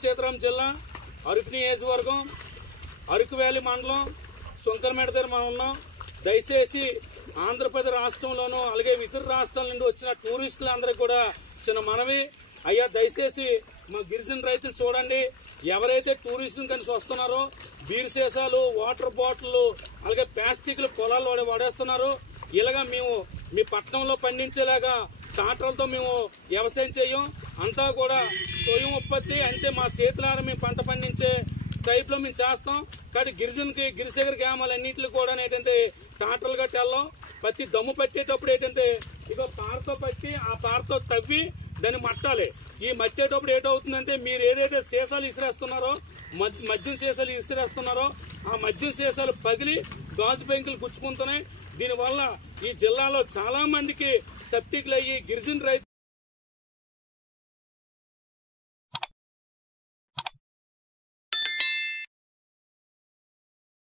అల్లూరు సీతారాం జిల్లా అరకు నియోజకవర్గం అరకు వ్యాలీ మండలం సుంకరమేట దగ్గర మనం ఉన్నాం. దయచేసి ఆంధ్రప్రదేశ్ రాష్ట్రంలోనూ అలాగే ఇతర రాష్ట్రాల నుండి వచ్చిన టూరిస్టులందరికీ కూడా చిన్న మనవి, అయ్యా దయచేసి మా గిరిజన రైతులు చూడండి, ఎవరైతే టూరిస్టులు కలిసి వస్తున్నారో బీర్ సీసాలు, వాటర్ బాటిల్ అలాగే ప్లాస్టిక్లు పొలాలు వాడేస్తున్నారు. ఇలాగా మేము మీ పట్టణంలో పండించేలాగా ట్రాక్టర్లతో మేము వ్యవసాయం చేయం, అంతా కూడా స్వయం ఉత్పత్తి, అంతే మా చేతులారా మేము పంట పండించే టైప్లో మేము చేస్తాం. కానీ గిరిశేఖర గ్రామాలు అన్నింటిలో కూడా ఏంటంటే ట్రాక్టర్లు కట్టి వెళ్ళాం. ప్రతి దమ్ము పట్టేటప్పుడు ఏంటంటే ఇక పారతో పట్టి ఆ పారతో తవ్వి దాన్ని మట్టాలి. ఈ మట్టేటప్పుడు ఏటవుతుందంటే మీరు ఏదైతే సీసాలు ఇసిరేస్తున్నారో మద్యం సీసాలు ఇసిరేస్తున్నారో ఆ మద్యం సీసాలు పగిలి గాజు పెంకులు గుచ్చుకుంటున్నాయి. దీనివల్ల ఈ జిల్లాలో చాలా మందికి సెప్టిక్లు అయ్యి గిరిజన రైతు